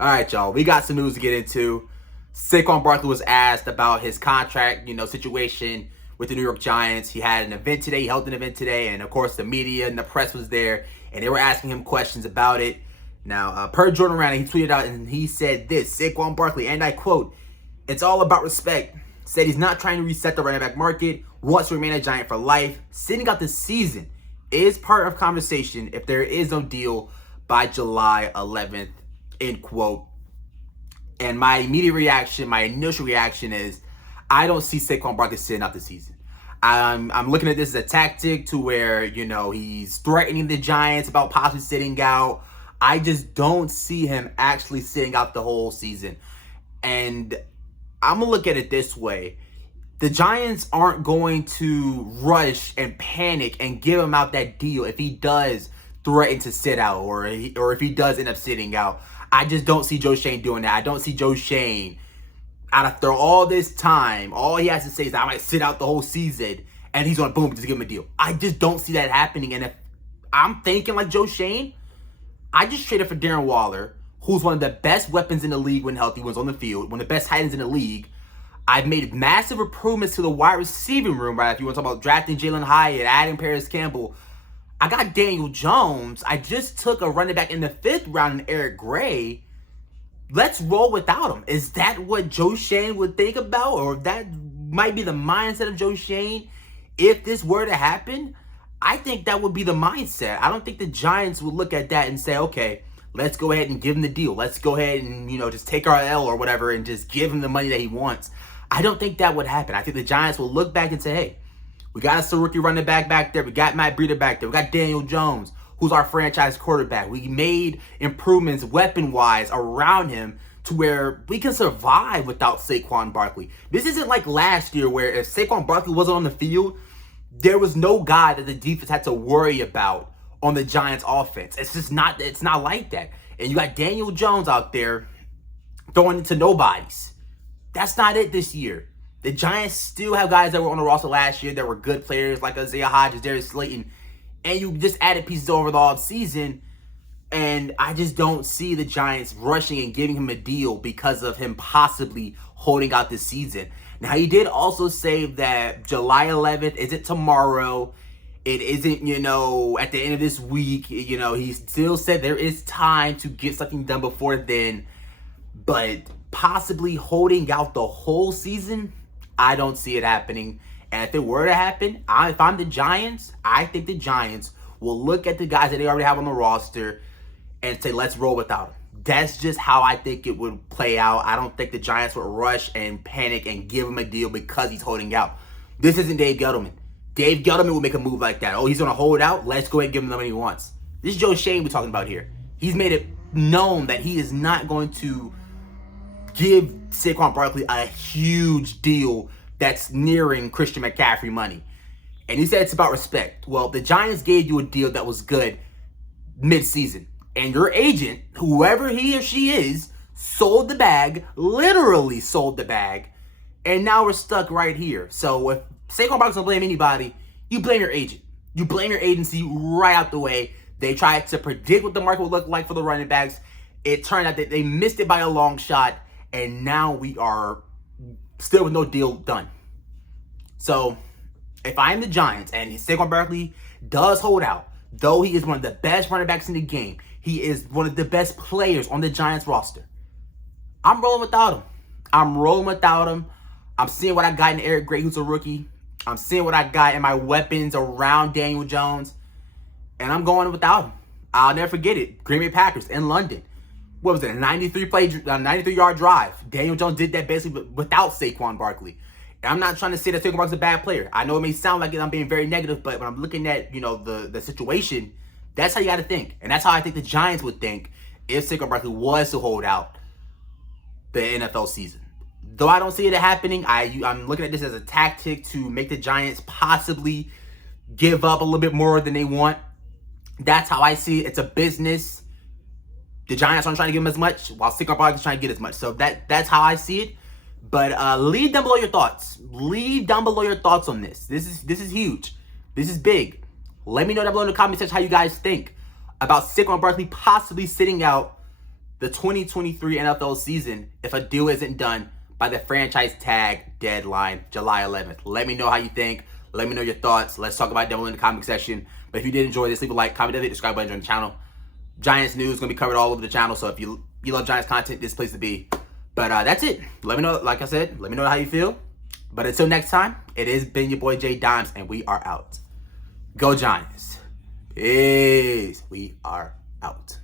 All right, y'all. We got some news to get into. Saquon Barkley was asked about his contract, situation with the New York Giants. He had an event today. He held an event today, and of course, the media and the press was there, and they were asking him questions about it. Now, per Jordan Rand, he tweeted out and he said this: Saquon Barkley, and I quote, "It's all about respect." Said he's not trying to reset the running back market. Wants to remain a Giant for life. Sitting out the season is part of conversation if there is no deal by July 11th. End quote. And my immediate reaction, my initial reaction is, I don't see Saquon Barkley sitting out the season. I'm looking at this as a tactic to where, he's threatening the Giants about possibly sitting out. I just don't see him actually sitting out the whole season. And I'm going to look at it this way. The Giants aren't going to rush and panic and give him out that deal if he does threaten to sit out or if he does end up sitting out. I just don't see Joe Schoen doing that. I don't see Joe Schoen, after all this time, all he has to say is, I might sit out the whole season, and he's going to, boom, just give him a deal. I just don't see that happening. And if I'm thinking like Joe Schoen, I just traded for Darren Waller, who's one of the best weapons in the league when healthy, when he's on the field, one of the best tight ends in the league. I've made massive improvements to the wide receiving room, right? If you want to talk about drafting Jalen Hyatt, adding Paris Campbell, I got Daniel Jones. I just took a running back in the 5th round in Eric Gray. Let's roll without him. Is that what Joe Schoen would think about? Or that might be the mindset of Joe Schoen? If this were to happen, I think that would be the mindset. I don't think the Giants would look at that and say, okay, let's go ahead and give him the deal. Let's go ahead and, just take our L or whatever and just give him the money that he wants. I don't think that would happen. I think the Giants will look back and say, hey, we got a rookie running back there. We got Matt Breida back there. We got Daniel Jones, who's our franchise quarterback. We made improvements weapon-wise around him to where we can survive without Saquon Barkley. This isn't like last year where if Saquon Barkley wasn't on the field, there was no guy that the defense had to worry about on the Giants offense. It's not like that. And you got Daniel Jones out there throwing into nobodies. That's not it this year. The Giants still have guys that were on the roster last year that were good players like Isaiah Hodgins, Darius Slayton, and you just added pieces over the offseason, and I just don't see the Giants rushing and giving him a deal because of him possibly holding out this season. Now, he did also say that July 11th isn't tomorrow. It isn't, at the end of this week. He still said there is time to get something done before then, but possibly holding out the whole season, I don't see it happening. And if it were to happen, if I'm the Giants, I think the Giants will look at the guys that they already have on the roster and say, let's roll without them. That's just how I think it would play out. I don't think the Giants would rush and panic and give him a deal because he's holding out. This isn't Dave Gettleman. Dave Gettleman would make a move like that. Oh, he's going to hold out? Let's go ahead and give him the money he wants. This is Joe Schoen we're talking about here. He's made it known that he is not going to give Saquon Barkley a huge deal that's nearing Christian McCaffrey money. And he said it's about respect. Well, the Giants gave you a deal that was good mid-season. And your agent, whoever he or she is, sold the bag, literally sold the bag. And now we're stuck right here. So if Saquon Barkley's gonna blame anybody, you blame your agent. You blame your agency right out the way. They tried to predict what the market would look like for the running backs. It turned out that they missed it by a long shot. And now we are still with no deal done. So if I'm the Giants and Saquon Barkley does hold out, though he is one of the best running backs in the game, he is one of the best players on the Giants roster, I'm rolling without him. I'm seeing what I got in Eric Gray, who's a rookie. I'm seeing what I got in my weapons around Daniel Jones. And I'm going without him. I'll never forget it. Green Bay Packers in London. What was it, a 93-yard drive. Daniel Jones did that basically without Saquon Barkley. And I'm not trying to say that Saquon Barkley's a bad player. I know it may sound like I'm being very negative, but when I'm looking at, the situation, that's how you got to think. And that's how I think the Giants would think if Saquon Barkley was to hold out the NFL season. Though I don't see it happening, I'm looking at this as a tactic to make the Giants possibly give up a little bit more than they want. That's how I see it. It's a business. The Giants aren't trying to give him as much, while Saquon Barkley's trying to get as much. So that's how I see it. But leave down below your thoughts. Leave down below your thoughts on this. This is huge. This is big. Let me know down below in the comment section how you guys think about Saquon Barkley possibly sitting out the 2023 NFL season if a deal isn't done by the franchise tag deadline, July 11th. Let me know how you think. Let me know your thoughts. Let's talk about it down in the comment section. But if you did enjoy this, leave a like, comment, hit the subscribe button, join the channel. Giants news is going to be covered all over the channel. So if you love Giants content, this is the place to be. But that's it. Let me know, like I said, let me know how you feel. But until next time, it has been your boy Jay Dimes, and we are out. Go Giants. Peace. We are out.